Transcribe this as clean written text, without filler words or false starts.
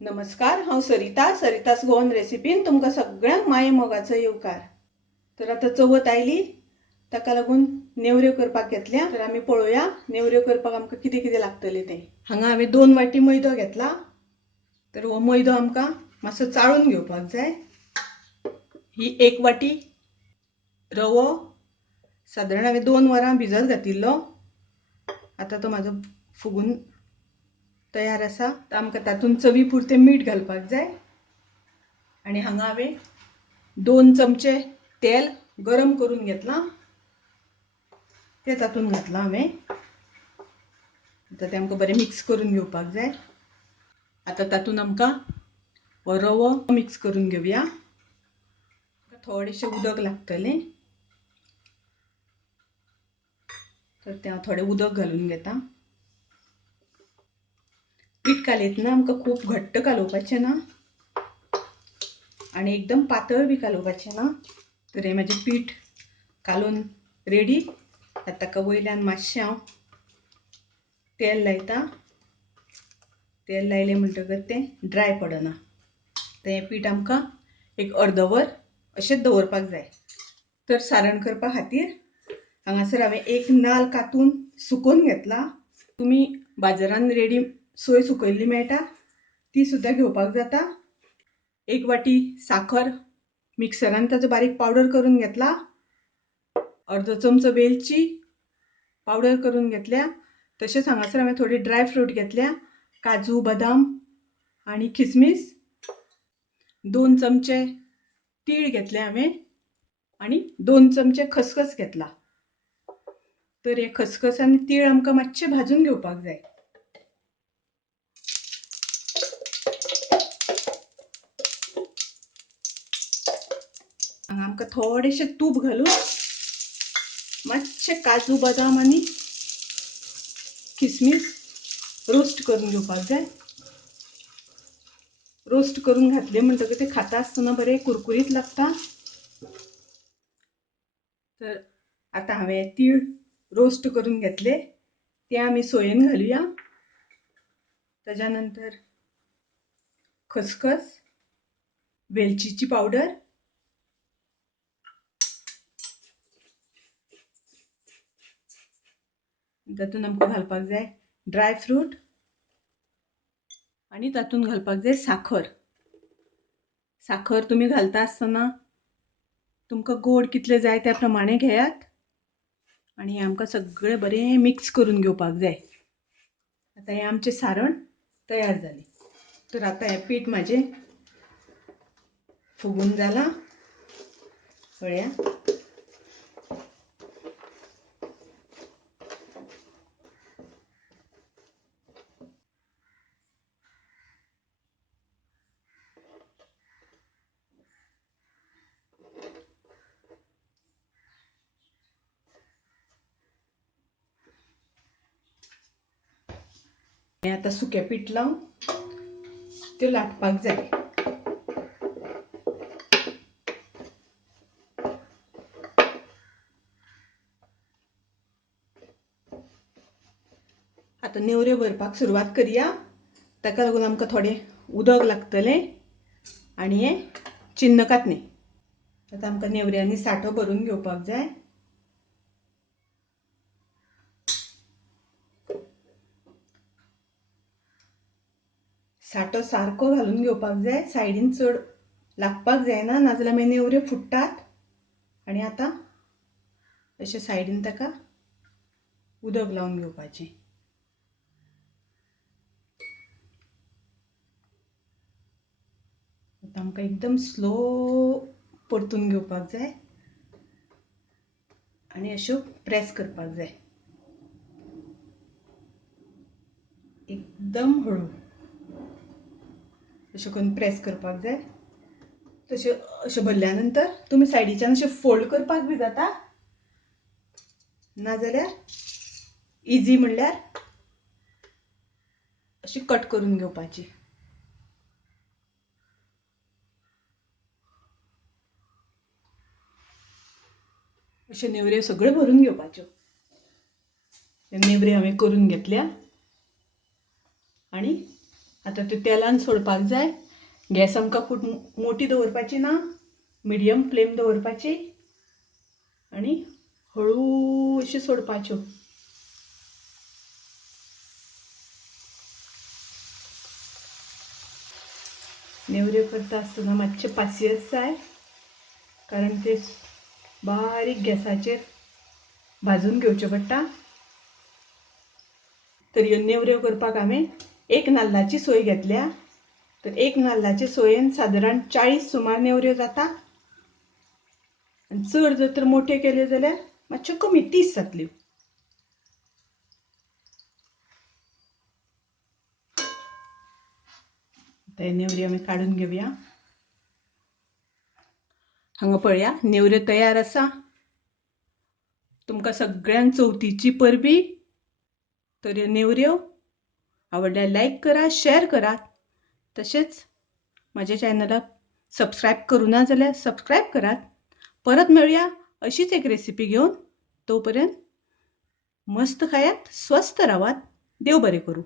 नमस्कार, हांव सरितास गोवन रेसिपीन तुमकां सगळ्यांक माये मोगाचो येवकार। तर आता चवथ आयली, ताका लागून नेवऱ्यो करपाक घेतल्या। तर आमी पळोवया नेवऱ्यो करपाक आमकां कितें कितें लागतलें तें। हांगा हांवें 2 वाटी मैदो घेतला। तर हो मैदो आमकां मातसो चाळून घेवपाक जाय। ही 1 वाटी रवो सादारण हांवें 2 वरां भिजत घातिल्लो। आता तो म्हाजो फुगून तयार आसा। तर आमकां तातूंत चवी पुरतें मीठ घालपाक जाय। आनी हांगा हांवें 2 चमचे तेल गरम करून घेतलां, तें तातूंत घातलां हांवें। आतां तें आमकां बरें मिक्स करून घेवपाक जाय। आतां तातूंत आमकां हो रवो मिक्स करून घेवया। थोडेशें उदक लागतलें, तर तें हांव थोडें उदक घालून घेतां। पीठ कालयतना आमकां खूब घट्ट कालोवपाचें ना आनी एकदम पातळ बी कालोवपाचें ना। तर हें म्हाजें पीठ कालून रेडी। आतां ताका वयल्यान मातशें हांव तेल लायतां। तेल लायलें म्हणटकच तें ड्राय पडना। तें पीठ आमकां एक अर्दवर अशेंच दवरपाक जाय। तर सारण करपा खातीर हांगासर हांवें 1 नाल्ल कातून सुकोवन घेतला। तुमी बाजारांत रेडी सोय सुकयल्ली मेळटा, ती सुद्दां घेवपाक जाता। 1 वाटी साखर मिक्सरान ताचो बारीक पावडर करून घेतला। अर्दो चमचो वेलची पावडर करून घेतल्या। तशेंच हांगासर हांवें थोडी ड्राय फ्रूट घेतल्या, काजू बदाम आनी किसमीस। 2 चमचे तीळ घेतले हांवें आनी 2 चमचे खसखस घेतला। तर हे खसखस आनी तीळ आमकां मातशे भाजून घेवपाक जाय। हांगा आमकां थोडेशें तूप घालून मातशे काजू बदाम आनी किसमीस रोस्ट करून घेवपाक जाय। रोस्ट करून घातले म्हणटकच ते खाता आसतना बरें कुरकुरीत लागता। तर आतां हांवें तीळ रोस्ट करून घेतले, ते आमी सोयेन घालुया। ताज्या नंतर खसखस, वेलचीची पावडर, तातूंत आमकां घालपाक जाय ड्राय फ्रूट आनी तातूंत घालपाक जाय साखर। साखर तुमी घालता आसतना तुमकां गोड कितले जाय त्या प्रमाणे घेयात। आनी हें आमकां सगळें बरें मिक्स करून घेवपाक जाय। आतां हें आमचें सारण तयार जालें। तर आतां हें पीठ म्हाजें फुगून जालां। पळया, हें आतां सुकें पीठ लावन त्यो लाटपाक जाय। आतां नेवऱ्यो भरपाक सुरवात करया। ताका लागून आमकां थोडें उदक लागतलें आनी हें चिन्न कांतणें। आतां आमकां नेवऱ्यांनी साठो भरून घेवपाक जाय। साठो सारको घालून घेवपाक जाय, सायडीन चड लागपाक जायना, नाजाल्यार मागीर नेवऱ्यो फुट्टात। आनी आतां अशें सायडीन ताका उदक लावन घेवपाचें। आतां आमकां एकदम स्लो परतून घेवपाक जाय आनी अश्यो प्रेस करपाक जाय। एकदम हळू अशें करून प्रेस करपाक जाय। तशें अशें भरल्या नंतर तुमी सायडीच्यान अशें फोल्ड करपाक बी जाता, नाजाल्यार इजी म्हणल्यार अशी कट करून घेवपाची। अशें नेवऱ्यो सगळ्यो भरून घेवपाच्यो। नेवऱ्यो हांवें करून घेतल्या आनी आता त्यो तेलान सोडपाक जाय. गॅस आमकां खूब मोठी दवरपाची ना, मिडियम फ्लेम दवरपाची आनी हळू अशी सोडपाच्यो. नेवऱ्यो करता आसतना मातशें पासियन्स जाय, कारण ते बारीक गॅसाचेर भाजून घेवच्यो पडटा. तर ह्यो नेवऱ्यो करपाक हांवें एक नाल्लाची सोय घेतल्या. तर एक नाल्लाचे सोयेन सादारण 40 सुमार नेवऱ्यो जाता. चड जर तर मोठ्यो केल्यो जाल्यार मातश्यो कमी 30 जातल्यो. ते नेवऱ्यो आमी काडून घेवया. हांगा पळया नेवऱ्यो तयार आसा. तुमकां सगळ्यांक चवथीची परबी. तर ह्यो नेवऱ्यो आवडल्यार लायक करा, शेअर करा. तशेंच म्हाज्या चॅनलाक सबस्क्रायब करूना जाल्यार सबस्क्रायब करात. परत मेळुया अशीच एक रेसिपी घेवन. तोपर्यंत मस्त खायात, स्वस्थ रावात. देव बरें करूं.